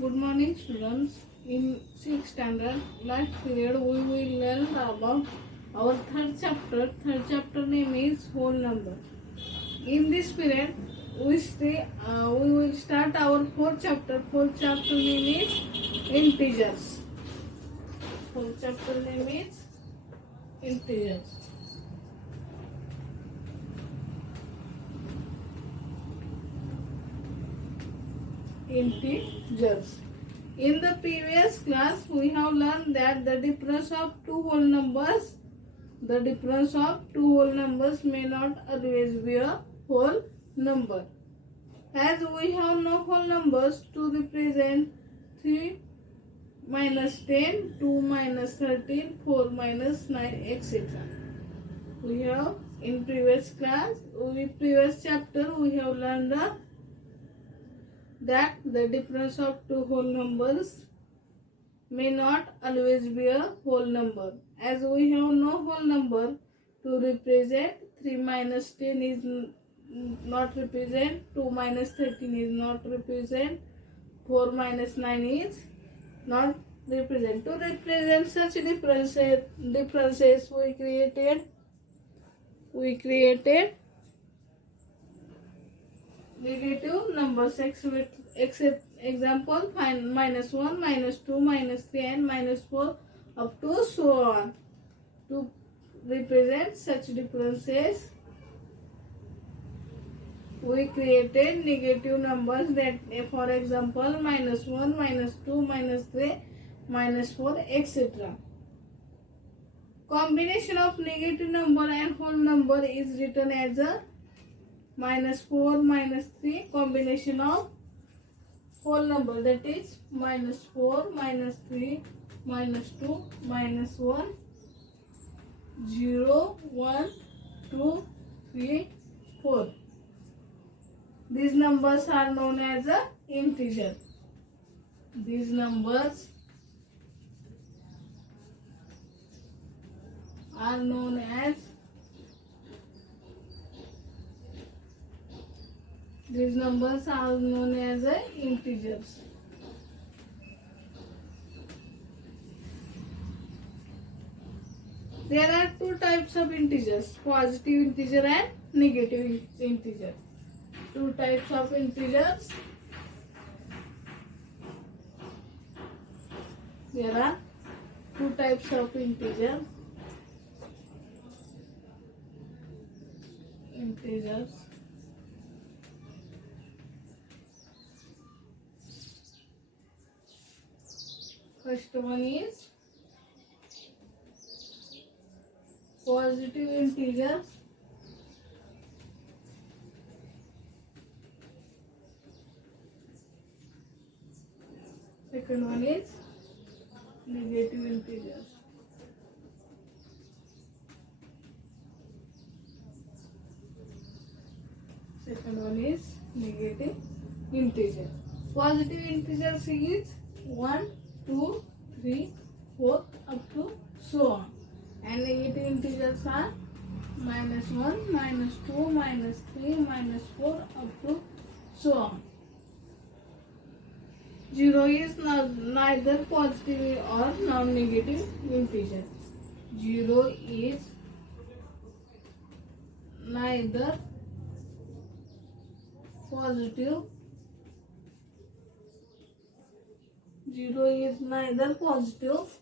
Good morning, students. In 6th standard, last period, we will learn about our third chapter. Third chapter name is whole number. In this period, we will start our fourth chapter. Fourth chapter name is integers. Fourth chapter name is integers. Integers. In the previous class, we have learned that the difference of two whole numbers may not always be a whole number. As we have no whole numbers to represent 3 minus 10, 2 minus 13, 4 minus 9, etc. We have in previous chapter, we have learned that the difference of two whole numbers may not always be a whole number. As we have no whole number to represent, 3 minus 10 is not represent, 2 minus 13 is not represent, 4 minus 9 is not represent. To represent such differences we created negative numbers except example find minus 1, minus 2, minus 3 and minus 4 up to so on. To represent such differences, we created negative numbers that, for example, minus 1, minus 2, minus 3, minus 4, etc. Combination of negative number and whole number is written as a minus 4, minus 3, combination of whole number, that is minus 4, minus 3, minus 2, minus 1, 0, 1, 2, 3, 4. These numbers are known as a integer. These numbers are known as integers. There are two types of integers, positive integer and negative integer. Two types of integers. There are two types of integers. First one is positive integers. Second one is negative integers. Second one is negative integer. Positive integers is 1, 2, 3, 4 up to so on. And negative integers are minus 1, minus 2, minus 3, minus 4 up to so on. 0 is neither positive or non-negative integer. 0 is neither positive. 0 is neither positive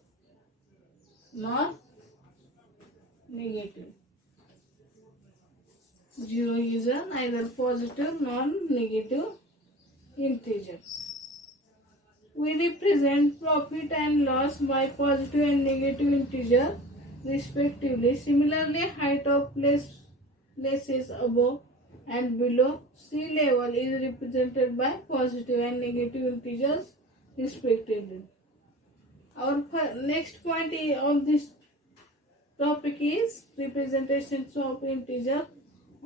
nor negative. 0 is a neither positive nor negative integer. We represent profit and loss by positive and negative integer respectively. Similarly, height of places above and below sea level is represented by positive and negative integers respectively. Our next point of this topic is representations of integer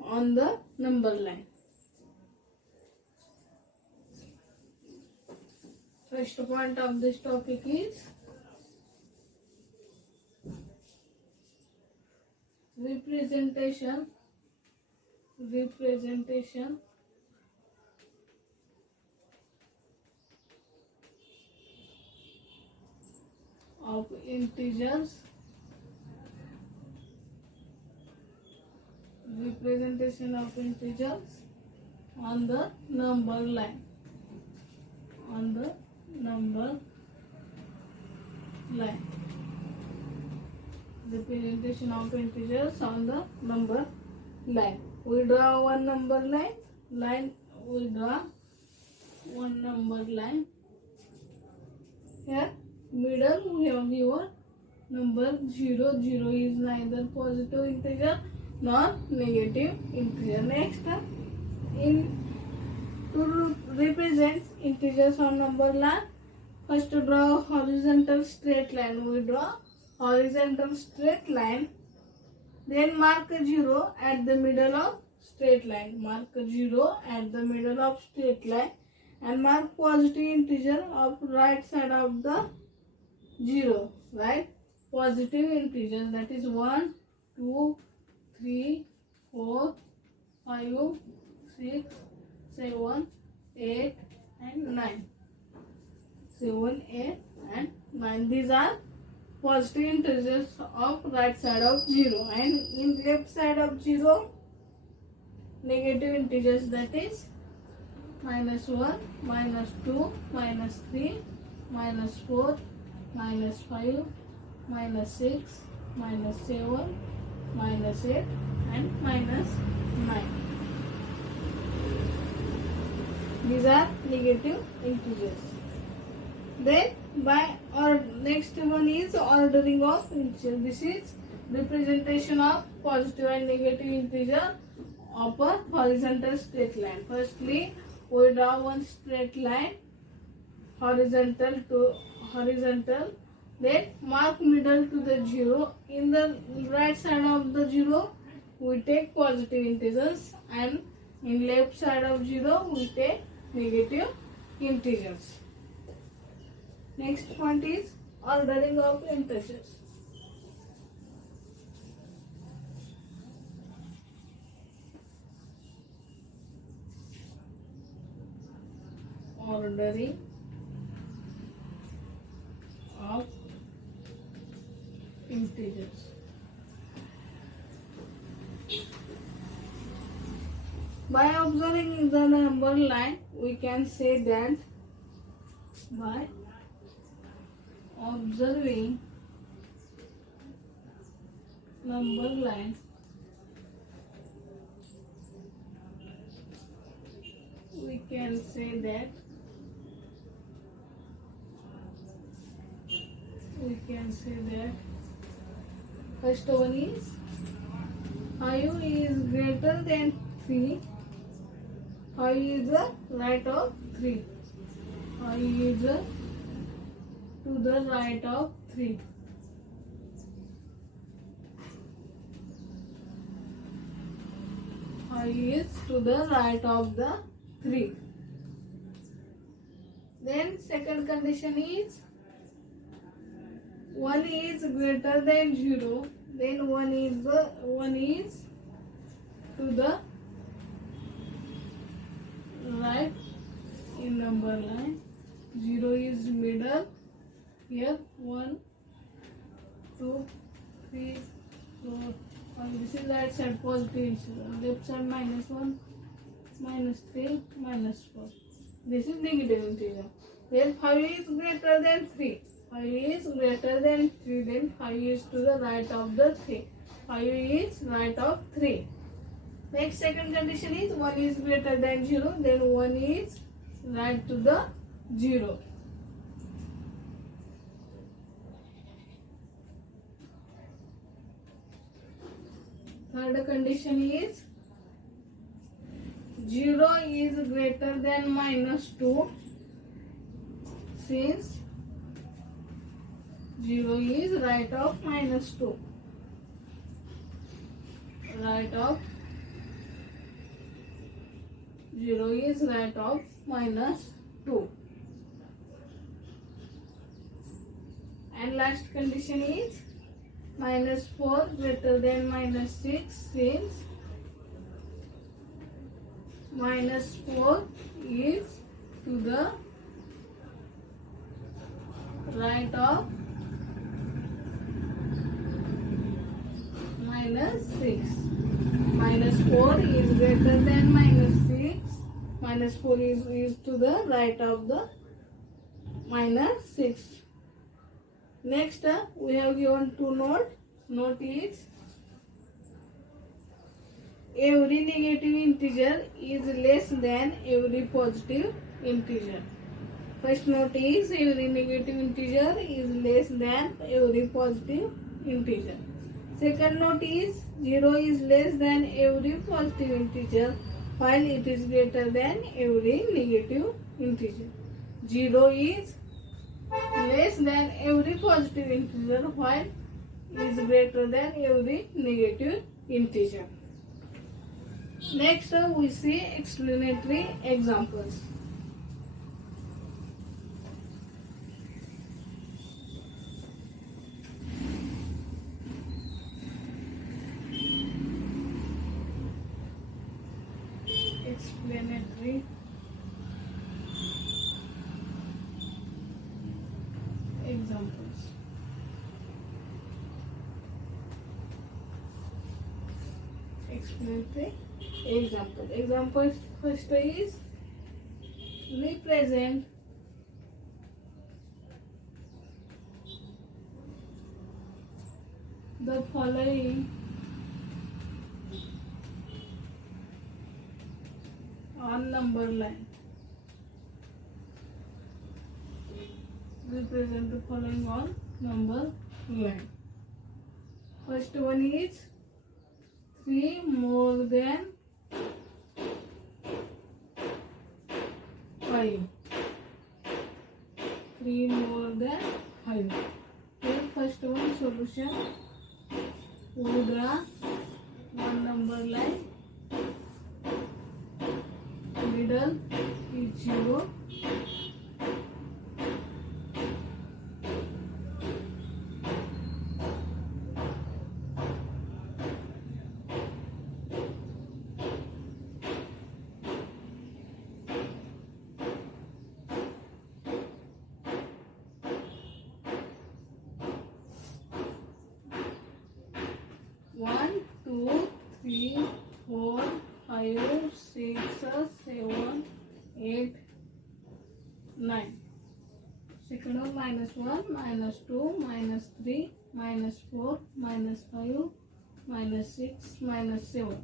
on the number line. First point of this topic is representation of integers, representation of integers on the number line, on the number line, representation of integers on the number line. We draw one number line, we draw one number line. Here middle we have your number 0. 0 is neither positive integer nor negative integer. Next, to represent integers on number line, first to draw horizontal straight line. We draw horizontal straight line, then mark a 0 at the middle of straight line. Mark a 0 at the middle of straight line and mark positive integer of right side of the 0. Right? Positive integers, that is 1, 2, 3, 4, 5, 6, 7, 8 and 9. 7, 8 and 9. These are positive integers of right side of 0, and in left side of 0 negative integers, that is -1, -2, -3, -4, -5, -6, -7, -8 and -9. These are negative integers. Then by or next one is ordering of integers. This is representation of positive and negative integer of a horizontal straight line. Firstly, we draw one straight line, horizontal to horizontal. Then mark middle to the 0. In the right side of the 0, we take positive integers, and in left side of 0, we take negative integers. Next point is ordering of integers. Ordering of integers. By observing the number line, we can say that by observing number line, we can say that first one is 5 is greater than 3. 5 is the right of 3. 5 is to the right of 3. Is to the right of the 3. Then second condition is 1 is greater than 0. Then 1 is to the right in number line. 0 is middle. Here 1, 2, 3, 4, 5. This is right side positive integer. Left side -1, -3, -4. This is negative integer. Then 5 is greater than 3. 5 is greater than 3. Then 5 is to the right of the 3. 5 is right of 3. Next second condition is 1 is greater than 0. Then 1 is right to the 0. Third condition is 0 is greater than -2, since 0 is right of -2. Right of 0 is right of -2. And last condition is -4 greater than -6, since -4 is to the right of 4 is greater than minus 6. Minus 4 is to the right of the minus 6. Next, we have given two note. Note is every negative integer is less than every positive integer. First note is every negative integer is less than every positive integer. Second note is 0 is less than every positive integer while it is greater than every negative integer. 0 is less than every positive integer while is greater than every negative integer. Next, we see explanatory examples. Explanatory examples. Explanatory example. Example first is represent the following on number line. Represent the following on number line. First one is 3 more than 5. 3 more than 5. Then first one solution. We draw one number line. Middle is 0. One, two, three, 4, 5, 6, 7, 8, 9. Second one -1, -2, -3, -4, -5, -6, -7.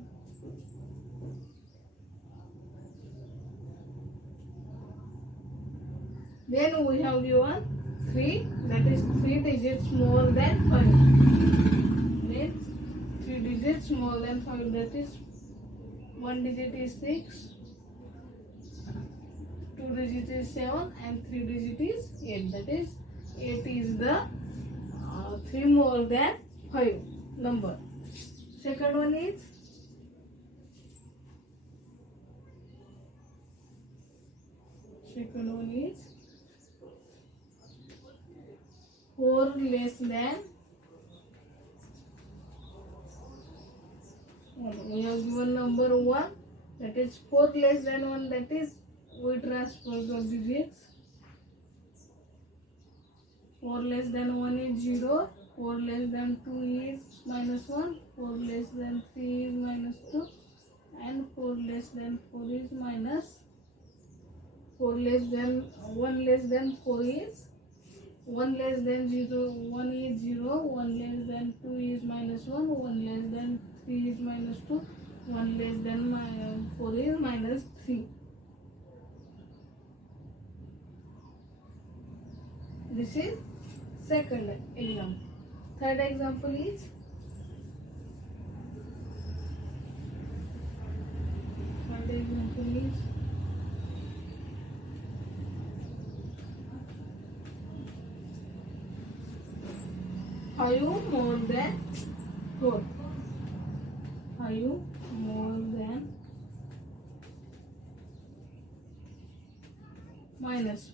Then we have given 3, that is 3 digits more than 5. Then 3 digits more than 5, that is 1 digit is 6, 2 digit is 7 and 3 digit is 8. That is 8 is the 3 more than 5 number. Second one is four less than 1. We have given number 1, that is 4 less than 1, that is we transfer the digits. 4 less than 1 is 0, 4 less than 2 is -1, 4 less than 3 is -2, and 4 less than 4 is minus. 4 less than 1 less than 4 is 1 less than 0, 1 is 0, 1 less than 2 is -1, 1 less than 3 is -2, 1 less than 4 is -3. This is second example. Third example is five more than 4. 5 more than -4.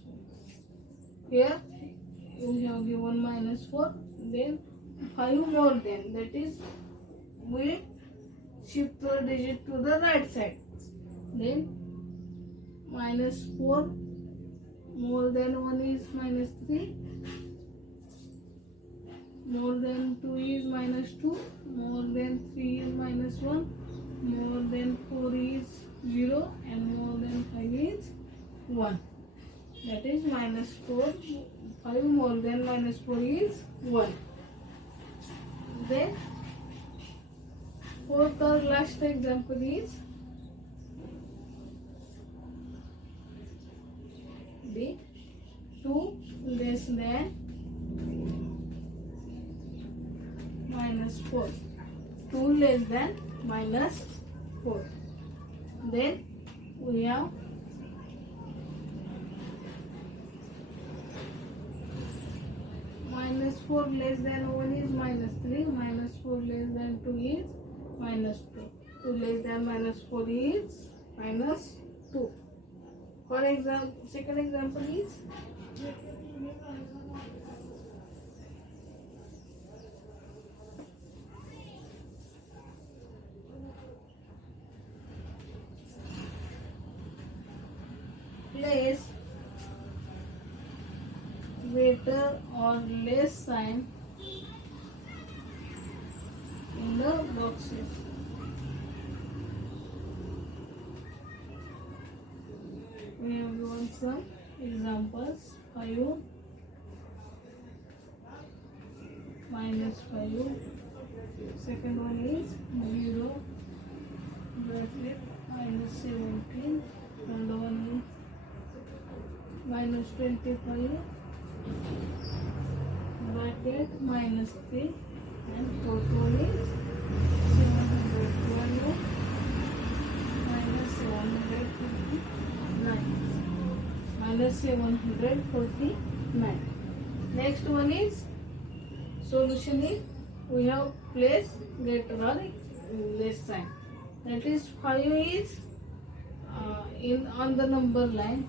Here we have given -4, then 5 more than, that is we shift the digit to the right side. Then -4 more than 1 is -3, more than 2 is -2, more than 3 is -1, more than 4 is 0 and more than 5 is 1. That is minus 4. 5 more than minus 4 is 1. Then fourth or last example is the 2 less than minus 4. 2 less than minus 4. Then we have minus 4 less than 1 is minus 3, minus 4 less than 2 is minus 2, 2 less than minus 4 is minus 2. For example, second example is place greater or less sign in the boxes. We have given some examples. 5 minus 5. Second one is 0 bracket minus 17. Third one is minus 25 bracket minus 3, and fourth one is 712 minus 749, minus 749. Next one is solution is we have place greater or less sign. That is 5 is in on the number line.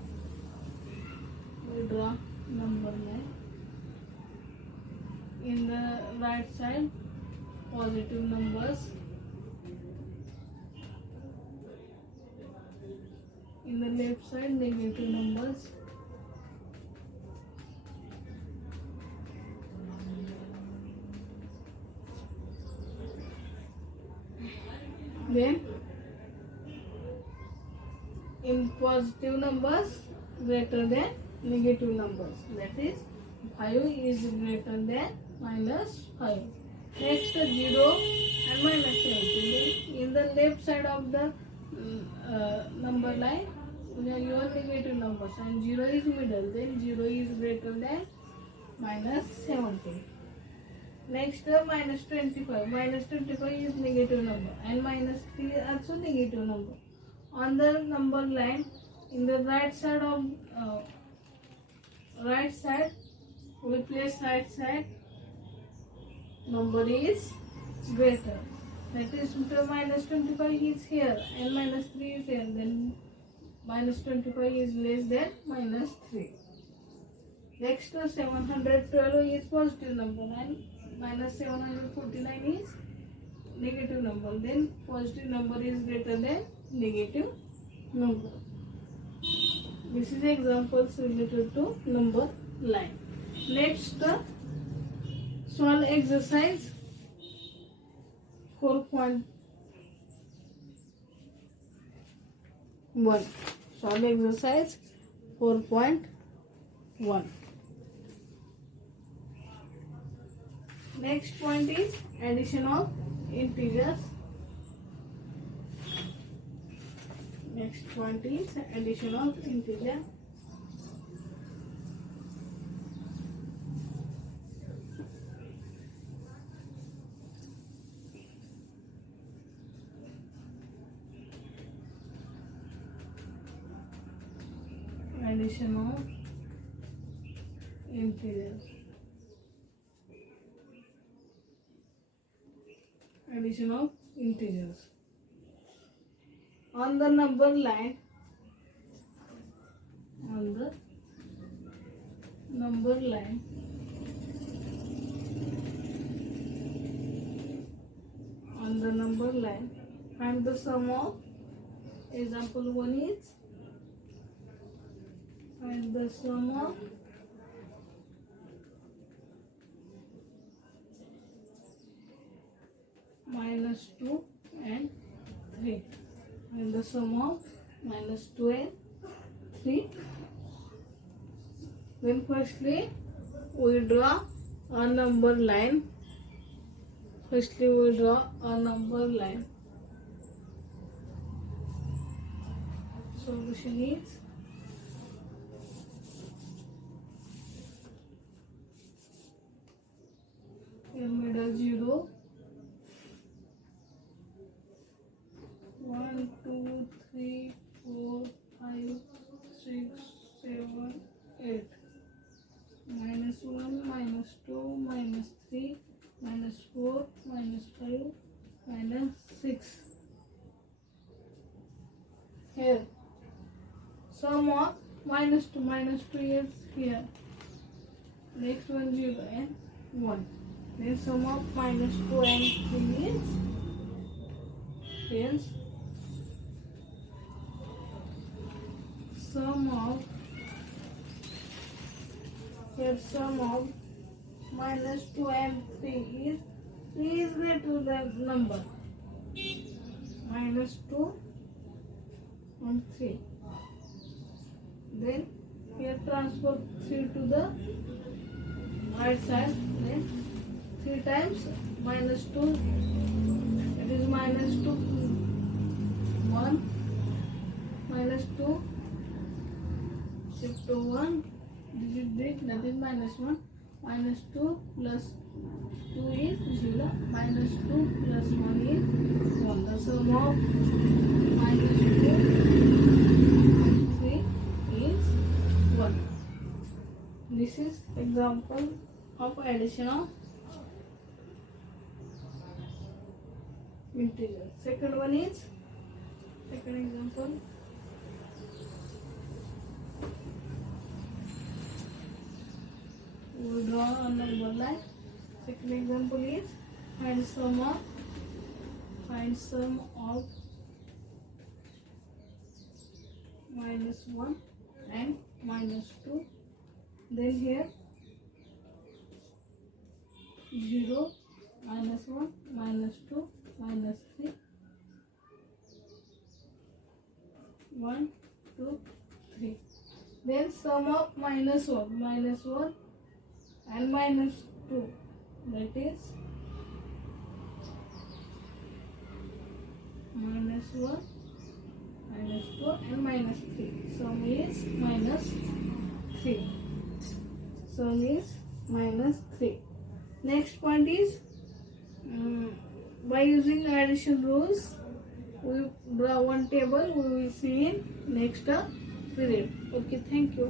We draw number line. In the right side, positive numbers. In the left side, negative numbers. Then, in positive numbers, greater than negative numbers. That is 5 is greater than minus 5. Next 0 and minus 17. In the left side of the number line, we have your negative numbers and 0 is middle. Then 0 is greater than minus 17. Next minus 25. Minus 25 is negative number and minus 3 is also negative number. On the number line, in the right side of right side, we place right side number is greater. That is minus 25 is here and minus 3 is here. Then minus 25 is less than minus 3. Next 712 is positive number and minus 749 is negative number. Then positive number is greater than negative number. This is examples related to number line. Next, solve exercise 4.1. Solve exercise 4.1. Next point is addition of integers. Next point is addition of integer. Addition of integers. Addition of integers. On the number line, on the number line, find the sum of example 1 is find the sum of minus 2 and 3. And the sum of minus 2 and 3. Then firstly we draw a number line. Firstly we draw a number line. Solution is in middle 0, 1, 2, 3, 4, 5, 6, 7, 8. Minus 1, minus 2, minus 3, minus 4, minus 5, minus 6. Here, sum of minus 2 is here. Next one 0 and 1. Then sum of minus 2 and 3 is here. Sum of minus 2 and 3 is greater than number minus 2 and 3. Then here transfer 3 to the right side. Then 3 times minus 2, it is minus 2, 1, minus 2, shift to 1, digit, that is minus 1, minus 2 plus 2 is 0, minus 2 plus 1 is 1. The sum of minus 2 and 3 is 1. This is example of addition of integers. Second example. We will draw a number line. Second example is find sum of minus 1 and minus 2. Then here 0, minus 1, minus 2, minus 3, 1, 2, 3. Then sum of minus 1 and minus 2, that is minus 1, minus 2 and minus 3. Sum is minus 3. Sum is minus 3. Next point is by using addition rules we draw one table. We will see in next period. Okay, thank you.